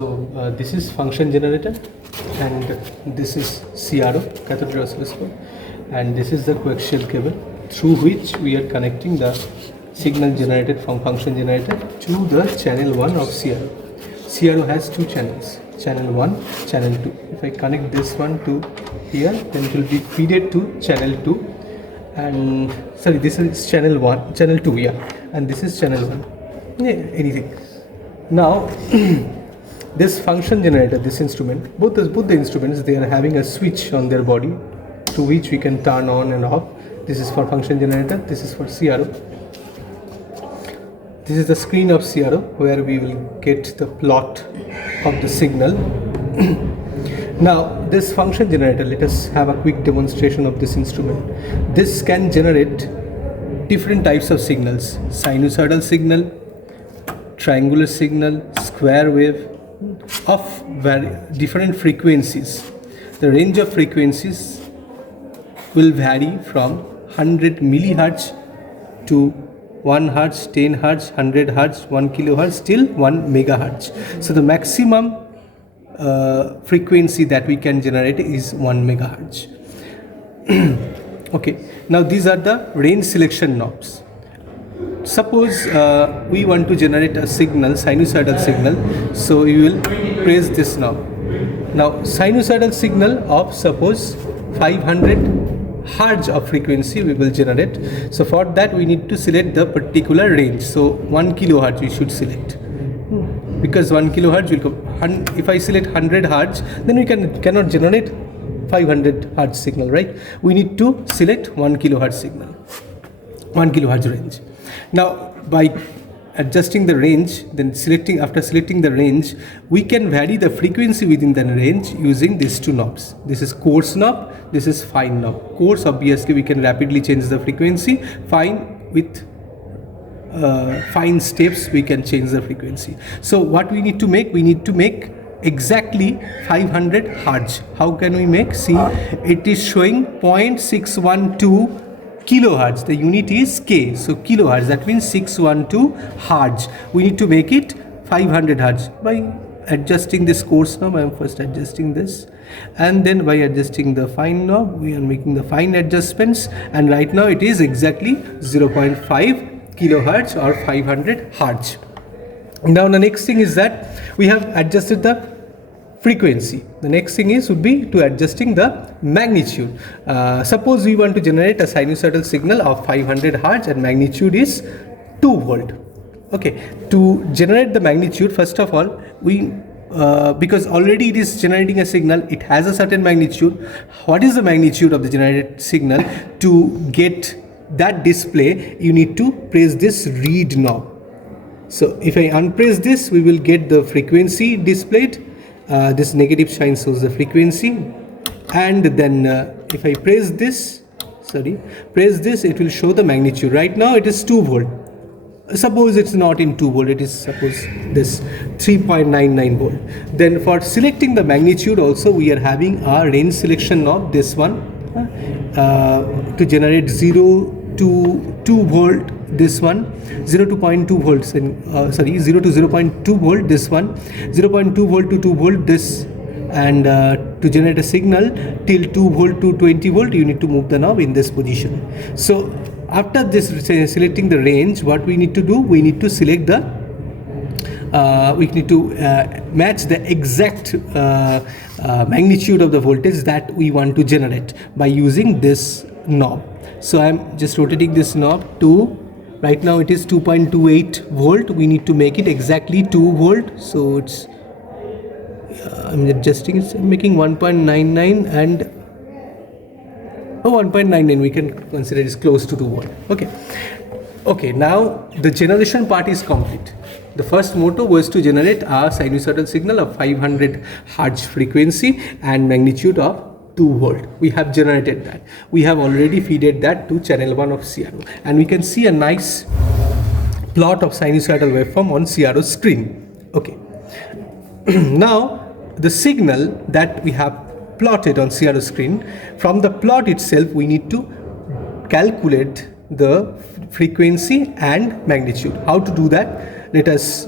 So this is function generator, and this is CRO, Cathode Ray Oscilloscope, and this is the coaxial cable through which we are connecting the signal generated from function generator to the channel 1 of CRO. CRO has two channels, channel 1, channel 2. If I connect this one to here, then it will be fed to channel 2, and sorry, this is channel 1, channel 2, yeah, and this is channel 1, yeah, anything. Now this function generator, this instrument, both the instruments, they are having a switch on their body to which we can turn on and off. This is for function generator, this is for CRO. This is the screen of CRO where we will get the plot of the signal. Now this function generator, let us have a quick demonstration of this instrument. This can generate different types of signals: sinusoidal signal, triangular signal, square wave, of different frequencies. The range of frequencies will vary from 100 millihertz to 1 hertz, 10 hertz, 100 hertz, 1 kilohertz till 1 megahertz. So the maximum frequency that we can generate is 1 megahertz. Okay, now these are the range selection knobs. Suppose we want to generate a signal, sinusoidal signal, so we will press this knob. Now sinusoidal signal of suppose 500 hertz of frequency we will generate. So for that we need to select the particular range. So 1 kilohertz we should select, because 1 kilohertz will come. If I select 100 hertz, then we cannot generate 500 hertz signal, right? We need to select 1 kilohertz signal, 1 kilohertz range. Now by adjusting the range, then after selecting the range, we can vary the frequency within the range using these two knobs. This is coarse knob, this is fine knob. Coarse, obviously we can rapidly change the frequency. Fine, with fine steps we can change the frequency. So what we need to make? We need to make exactly 500 hertz. How can we make? See, it is showing 0.612 kilohertz. The unit is K, so kilohertz, that means 612 hertz. We need to make it 500 hertz by adjusting this coarse knob. I am first adjusting this, and then by adjusting the fine knob we are making the fine adjustments, and right now it is exactly 0.5 kilohertz or 500 hertz. Now the next thing is that we have adjusted the frequency. The next thing would be to adjusting the magnitude. Suppose we want to generate a sinusoidal signal of 500 hertz and magnitude is 2 volt. Okay, to generate the magnitude, first of all we because already it is generating a signal, it has a certain magnitude. What is the magnitude of the generated signal? To get that display, you need to press this read knob. So if I unpress this, we will get the frequency displayed. This negative sign shows the frequency, and then if I press this, it will show the magnitude. Right now it is 2 volt. Suppose it's not in 2 volt, it is suppose this 3.99 volt. Then for selecting the magnitude also we are having a range selection knob, this one, to generate 0 to 2 volt, this one, 0 to 0.2 volts, 0 to 0.2 volt, this one, 0.2 volt to 2 volt, this, and to generate a signal till 2 volt to 20 volt you need to move the knob in this position. So after this selecting the range, what we need to do, we need to select the match the exact magnitude of the voltage that we want to generate by using this knob. So I am just rotating this knob to, right now it is 2.28 volt. We need to make it exactly 2 volt. So it's I'm adjusting it, making 1.99 and 1.99 we can consider is close to 2 volt. Okay, now the generation part is complete. The first motor was to generate a sinusoidal signal of 500 hertz frequency and magnitude of 2 volt. We have generated that. We have already fed that to channel 1 of CRO, and we can see a nice plot of sinusoidal waveform on CRO screen. Okay. Now the signal that we have plotted on CRO screen, from the plot itself we need to calculate the frequency and magnitude. How to do that? let us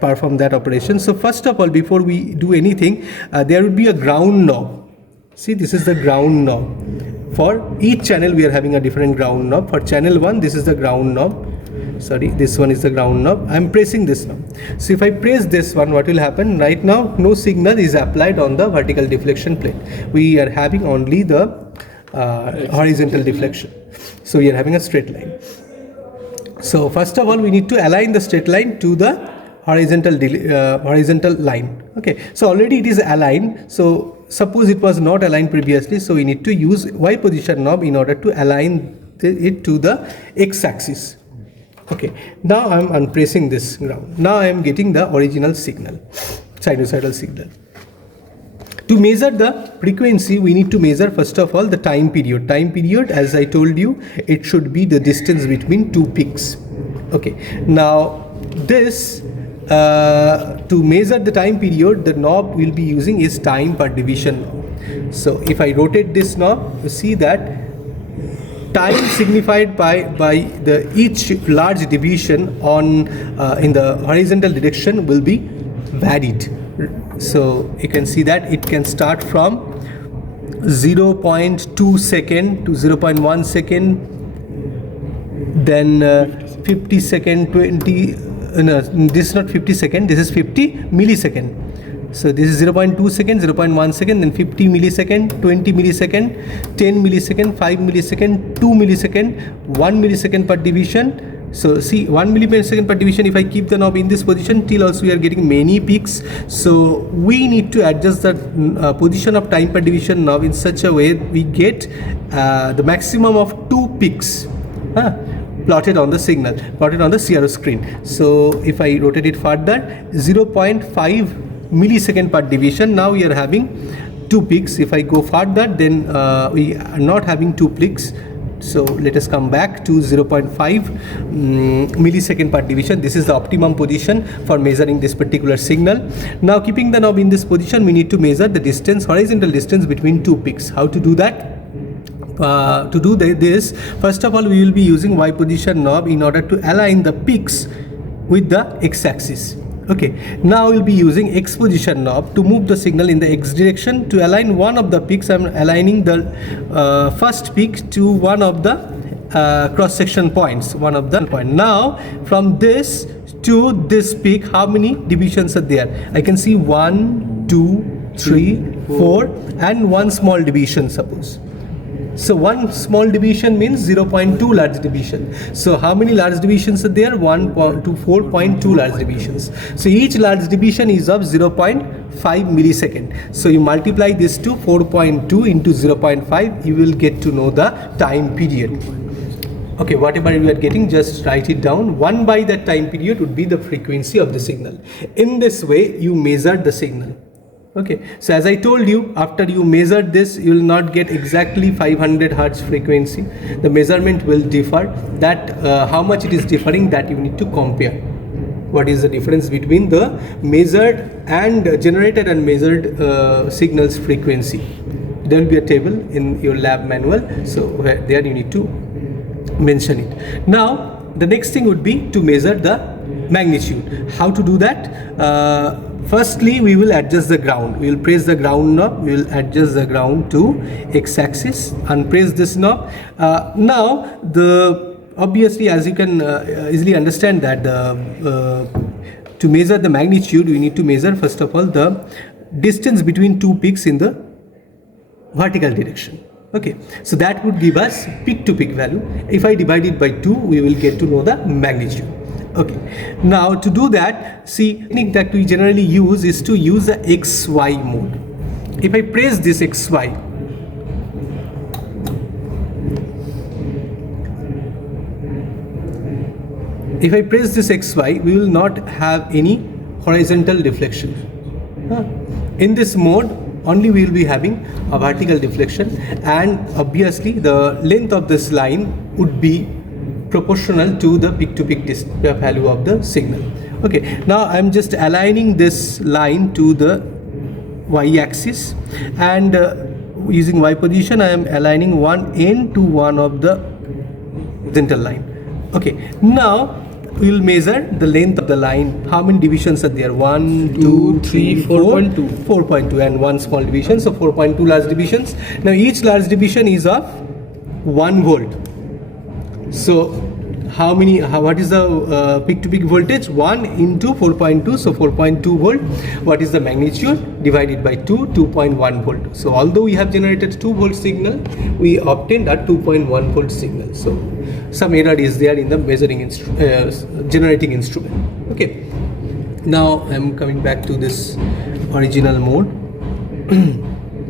perform that operation. So first of all, before we do anything, there would be a ground knob. See, this is the ground knob. For each channel we are having a different ground knob. For channel 1, this is the ground knob. Sorry, this one is the ground knob. I am pressing this knob. So if I press this one, what will happen? Right now no signal is applied on the vertical deflection plate. We are having only the horizontal deflection. So we are having a straight line. So first of all, we need to align the straight line to the horizontal line. Okay, so already it is aligned. So suppose it was not aligned previously, so we need to use Y position knob in order to align it to the x-axis. Okay, now I am unpressing this ground. Now I am getting the original signal, sinusoidal signal. To measure the frequency, we need to measure first of all the time period. Time period, as I told you, it should be the distance between two peaks. Okay, now this to measure the time period, the knob we'll be using is time per division knob. So if I rotate this knob, you see that time signified by the each large division on in the horizontal direction will be varied. So you can see that it can start from 0.2 second to 0.1 second, then 50 second, 20, no, this is not 50 second, this is 50 millisecond. So this is 0.2 second, 0.1 second, then 50 millisecond, 20 millisecond, 10 millisecond, 5 millisecond, 2 millisecond, 1 millisecond per division. So see, 1 millisecond per division, if I keep the knob in this position, till also we are getting many peaks. So we need to adjust the position of time per division knob in such a way we get the maximum of 2 peaks plotted on the signal, plotted on the CRO screen. So if I rotate it further, 0.5 millisecond per division, now we are having 2 peaks. If I go further, then we are not having 2 peaks. So let us come back to 0.5 millisecond per division. This is the optimum position for measuring this particular signal. Now keeping the knob in this position, we need to measure the distance, horizontal distance between 2 peaks. How to do that? To do this, first of all, we will be using Y position knob in order to align the peaks with the x-axis. Okay, now we'll be using X position knob to move the signal in the X direction. To align one of the peaks, I'm aligning the first peak to one of the cross-section points, one of the point. Now from this to this peak, how many divisions are there? I can see 1, 2, 3, 4 and one small division, suppose. So one small division means 0.2 large division. So how many large divisions are there? 1 to 4.2 large divisions. So each large division is of 0.5 millisecond. So you multiply this to 4.2 into 0.5, you will get to know the time period. Okay, whatever you are getting, just write it down. 1 by that time period would be the frequency of the signal. In this way, you measure the signal. Okay, so as I told you, after you measure this, you will not get exactly 500 Hertz frequency. The measurement will differ. That how much it is differing, that you need to compare. What is the difference between the measured and generated and measured signals frequency? There will be a table in your lab manual, so there you need to mention it. Now the next thing would be to measure the magnitude. How to do that? Firstly, we will adjust the ground. We will press the ground knob. We will adjust the ground to x-axis and press this knob. Now, obviously, as you can easily understand that to measure the magnitude, we need to measure first of all the distance between 2 peaks in the vertical direction. Okay, so that would give us peak to peak value. If I divide it by 2, we will get to know the magnitude. Okay, now to do that, see, the technique that we generally use is to use the XY mode. If I press this XY, we will not have any horizontal deflection. In this mode, only we will be having a vertical deflection, and obviously the length of this line would be proportional to the peak to peak value of the signal. Okay, now I am just aligning this line to the Y axis, and using Y position I am aligning one end to one of the horizontal line. Okay, now we will measure the length of the line. How many divisions are there? 1, 2, 3, 4, 4.2. 4.2 and one small division, so 4.2 large divisions. Now each large division is of 1 volt. So what is the peak to peak voltage? 1 into 4.2, so 4.2 volt. What is the magnitude? Divided by 2, 2.1 volt. So although we have generated 2 volt signal, we obtained a 2.1 volt signal. So some error is there in the generating instrument. Okay. Now I am coming back to this original mode.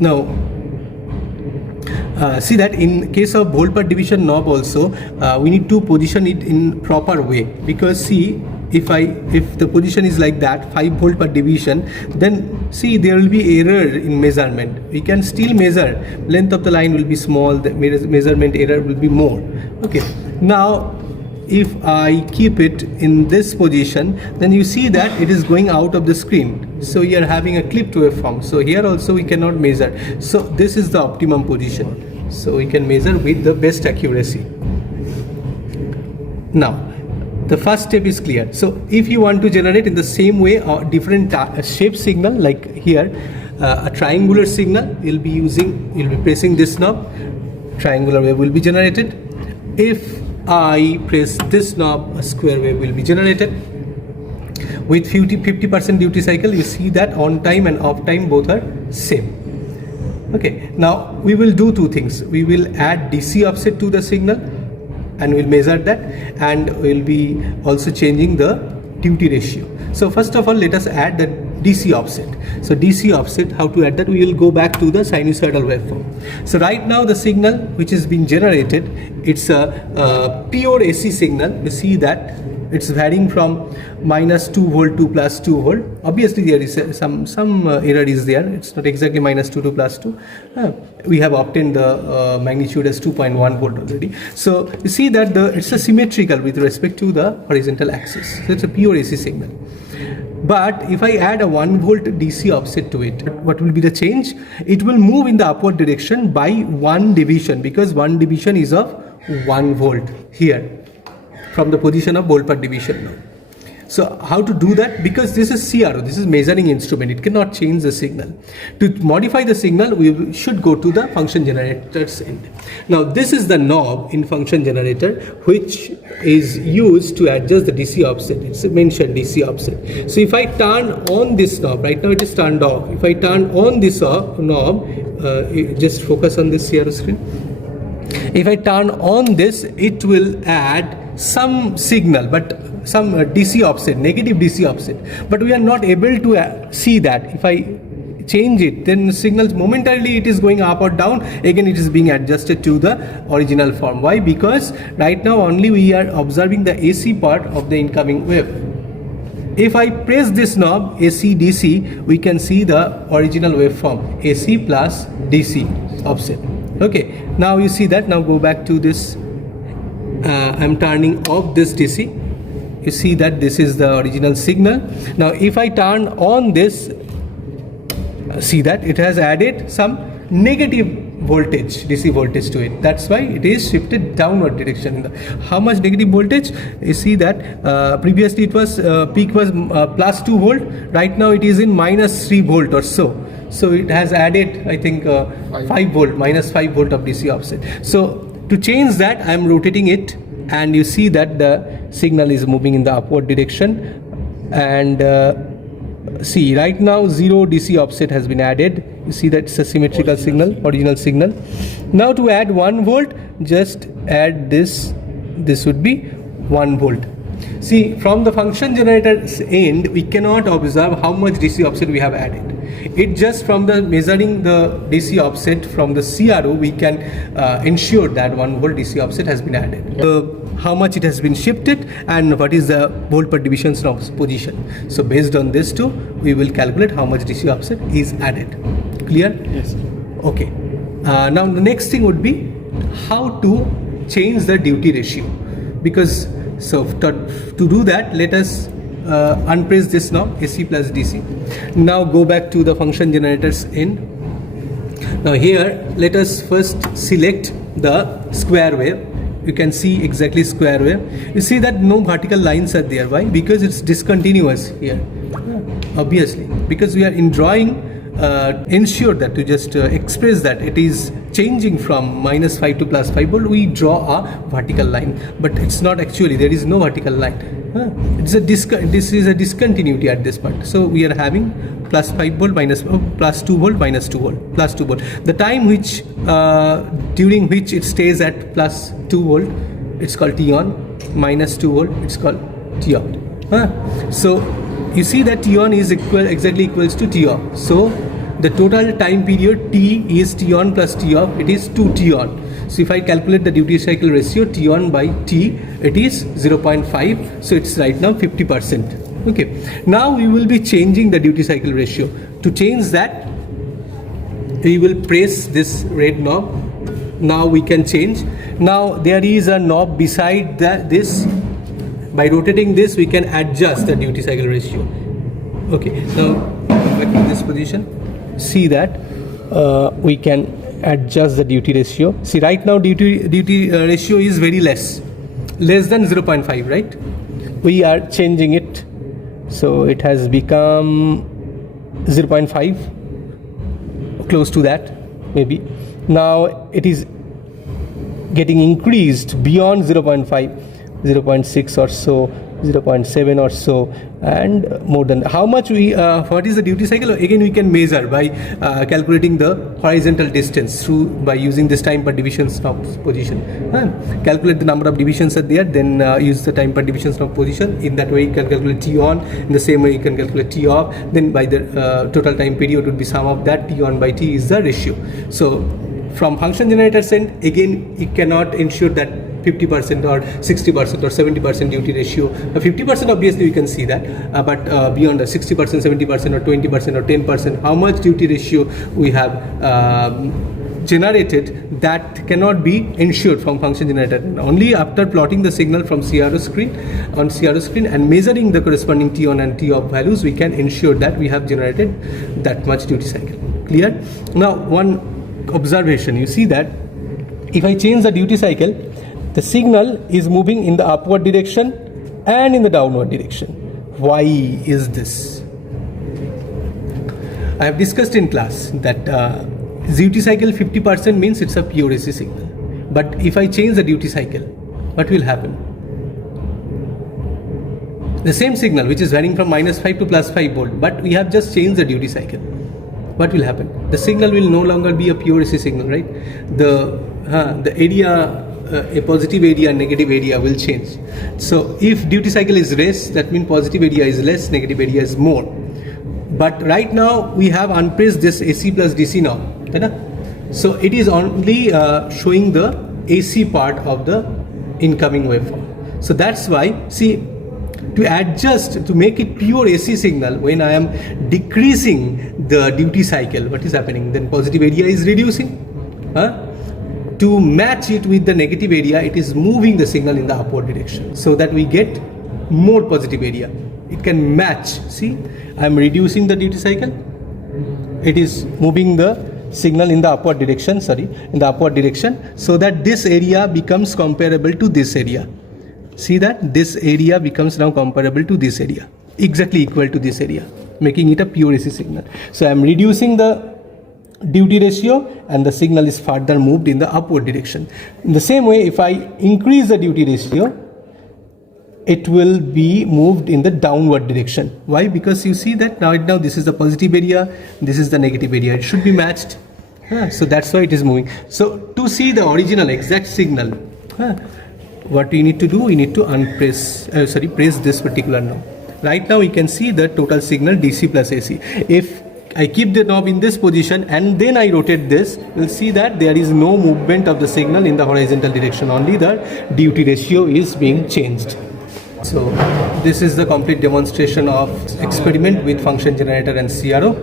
Now see that in case of volt per division knob also, we need to position it in proper way, because see, if the position is like that, 5 volt per division, then see there will be error in measurement. We can still measure, length of the line will be small, the measurement error will be more. Okay, now if I keep it in this position, then you see that it is going out of the screen, so you are having a clipped waveform. So here also we cannot measure, so this is the optimum position, so we can measure with the best accuracy. Now the first step is clear. So if you want to generate in the same way a different shape signal, like here a triangular signal, you'll be pressing this knob, triangular wave will be generated. If I press this knob, a square wave will be generated. With 50% duty cycle, you see that on time and off time both are same. Okay, now we will do two things. We will add DC offset to the signal and we'll measure that, and we'll be also changing the duty ratio. So first of all, let us add the DC offset. So DC offset, how to add that? We will go back to the sinusoidal waveform. So right now the signal which is being generated, it's a pure AC signal. You see that it's varying from -2 volt to +2 volt. Obviously there is some error is there. It's not exactly -2 to +2. We have obtained the magnitude as 2.1 volt already. So you see that it's a symmetrical with respect to the horizontal axis. So it's a pure AC signal. But if I add a 1 volt DC offset to it, what will be the change? It will move in the upward direction by 1 division, because 1 division is of 1 volt here from the position of volt per division now. So how to do that? Because this is CRO, this is measuring instrument, it cannot change the signal. To modify the signal, we should go to the function generator's end. Now this is the knob in function generator which is used to adjust the DC offset. It's mentioned DC offset. So if I turn on this knob, right now it is turned off. If I turn on this knob, just focus on this CRO screen. If I turn on this, it will add some signal, but some DC offset, negative DC offset, but we are not able to see that. If I change it, then signals momentarily it is going up or down, again it is being adjusted to the original form. Why? Because right now only we are observing the AC part of the incoming wave. If I press this knob, AC DC, we can see the original waveform, AC plus DC offset. Okay, now you see that. Now go back to this. I'm turning off this DC. You see that this is the original signal. Now if I turn on this, see that it has added some negative voltage, DC voltage to it. That's why it is shifted downward direction. How much negative voltage? You see that previously it was peak was +2 volt. Right now it is in -3 volt or so. So it has added, I think, 5 volt, -5 volt of DC offset. So to change that, I am rotating it, and you see that the signal is moving in the upward direction. And see, right now 0 DC offset has been added. You see that it's a symmetrical signal, original signal. Now to add 1 volt, just add this. This would be 1 volt. See, from the function generator's end, we cannot observe how much DC offset we have added. It just from the measuring the DC offset from the CRO, we can ensure that 1 volt DC offset has been added. How much it has been shifted and what is the volt per division's position. So based on this too, we will calculate how much DC offset is added. Clear? Yes. Okay. Now the next thing would be how to change the duty ratio. Because so to do that, let us unpress this knob, AC plus DC. Now go back to the function generator's end. Now here let us first select the square wave. you can see exactly square wave. You see that no vertical lines are there. Why? Because it's discontinuous here. Obviously, because we are in drawing ensure that to just express that it is changing from -5 to +5 volt, we draw a vertical line, but it's not actually, there is no vertical line. This is a discontinuity at this point. So we are having +5 volt +2 volt -2 volt +2 volt. The time which during which it stays at +2 volt, it's called T on. -2 volt, it's called T off. So you see that T on is exactly equals to T off. So the total time period T is T on plus T off, it is 2 T on. So if I calculate the duty cycle ratio T on by T, it is 0.5. So it's right now 50%. Okay. Now we will be changing the duty cycle ratio. To change that, we will press this red knob. Now we can change. Now there is a knob beside this. By rotating this, we can adjust the duty cycle ratio. Okay. Now back in this position. See that we can adjust the duty ratio. See, right now duty ratio is very less than 0.5, right? We are changing it, so it has become 0.5, close to that maybe. Now it is getting increased beyond 0.5, 0.6 or so, 0.7 or so, and more than how much we what is the duty cycle? Again, we can measure by calculating the horizontal distance by using this time per division knob position. Calculate the number of divisions are there, then use the time per division knob position. In that way you can calculate T on. In the same way you can calculate T off. Then by the total time period would be sum of that. T on by T is the ratio. So from function generator's end, again you cannot ensure that 50% or 60% or 70% duty ratio. 50% obviously we can see that, but beyond the 60%, 70% or 20% or 10%, how much duty ratio we have generated, that cannot be ensured from function generator. Only after plotting the signal from CRO screen and measuring the corresponding T on and T off values, we can ensure that we have generated that much duty cycle. Clear? Now one observation, you see that if I change the duty cycle, the signal is moving in the upward direction and in the downward direction. Why is this? I have discussed in class that duty cycle 50% means it's a pure AC signal. But if I change the duty cycle, what will happen? The same signal which is varying from -5 to +5 volt, but we have just changed the duty cycle. What will happen? The signal will no longer be a pure AC signal, right? The area, a positive area and negative area will change. So if duty cycle is less, that means positive area is less, negative area is more. But right now we have unpressed this AC plus DC knob, so it is only showing the AC part of the incoming waveform. So that's why, see, to adjust, to make it pure AC signal, when I am decreasing the duty cycle, what is happening? Then positive area is reducing. To match it with the negative area, it is moving the signal in the upward direction, so that we get more positive area. It can match. See, I am reducing the duty cycle. It is moving the signal in the upward direction, so that this area becomes comparable to this area. See that this area becomes now comparable to this area, exactly equal to this area, making it a pure AC signal. So I am reducing the duty ratio and the signal is further moved in the upward direction. In the same way, if I increase the duty ratio, it will be moved in the downward direction. Why? Because you see that now this is the positive area, this is the negative area. It should be matched. So that's why it is moving. So to see the original exact signal, what we need to do, we need to press this particular knob. Right now we can see the total signal DC plus AC. If I keep the knob in this position and then I rotate this, we'll see that there is no movement of the signal in the horizontal direction, only the duty ratio is being changed. So this is the complete demonstration of experiment with function generator and CRO.